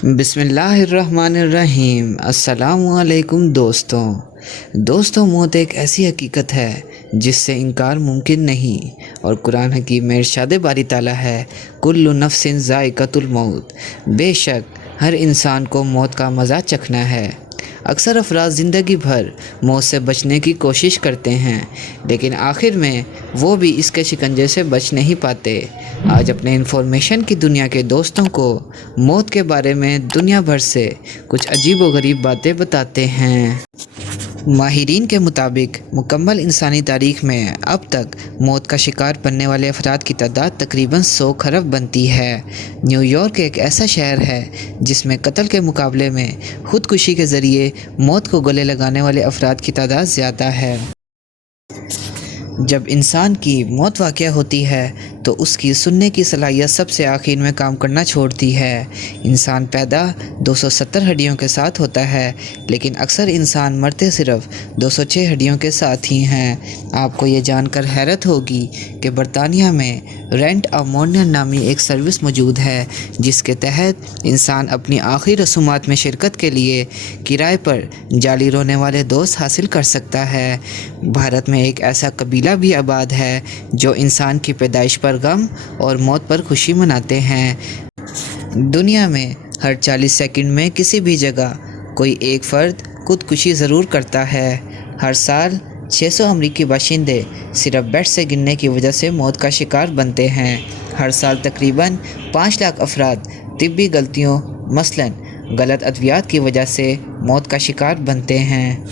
बिस्मिल्लाहिर्रहमानिर्रहीम। अस्सलाम वालेकुम दोस्तों, मौत एक ऐसी हकीकत है जिससे इनकार मुमकिन नहीं, और कुरान हकीम में इरशाद बारी ताला है, कुल्लु नफ्सिन ज़ाइक़तुल मौत। बेशक हर इंसान को मौत का मज़ा चखना है। अक्सर अफराद ज़िंदगी भर मौत से बचने की कोशिश करते हैं, लेकिन आखिर में वो भी इसके शिकंजे से बच नहीं पाते। आज अपने इंफॉर्मेशन की दुनिया के दोस्तों को मौत के बारे में दुनिया भर से कुछ अजीब व गरीब बातें बताते हैं। माहिरीन के मुताबिक मुकम्मल इंसानी तारीख़ में अब तक मौत का शिकार बनने वाले अफराद की तादाद तकरीबन 100 खरब बनती है। न्यूयॉर्क एक ऐसा शहर है जिसमें कत्ल के मुकाबले में ख़ुदकुशी के ज़रिए मौत को गले लगाने वाले अफराद की तादाद ज़्यादा है। जब इंसान की मौत वाक़या होती है तो उसकी सुनने की सलाहियत सबसे आखिर में काम करना छोड़ती है। इंसान पैदा 270 हड्डियों के साथ होता है, लेकिन अक्सर इंसान मरते सिर्फ 206 हड्डियों के साथ ही हैं। आपको ये जानकर हैरत होगी कि बरतानिया में रेंट अ मोर्नियर नामी एक सर्विस मौजूद है, जिसके तहत इंसान अपनी आखिरी रसूमात में शिरकत के लिए किराए पर जाली रोने वाले दोस्त हासिल कर सकता है। भारत में एक ऐसा कबीला भी आबाद है जो इंसान की पैदाइश पर गम और मौत पर खुशी मनाते हैं। दुनिया में हर 40 सेकंड में किसी भी जगह कोई एक फ़र्द खुदकुशी ज़रूर करता है। हर साल 600 अमरीकी बाशिंदे सिर्फ बेड से गिरने की वजह से मौत का शिकार बनते हैं। हर साल तकरीबन 5 लाख अफराद तिब्बी गलतियों मसलन गलत अद्वियात की वजह से मौत का शिकार बनते हैं।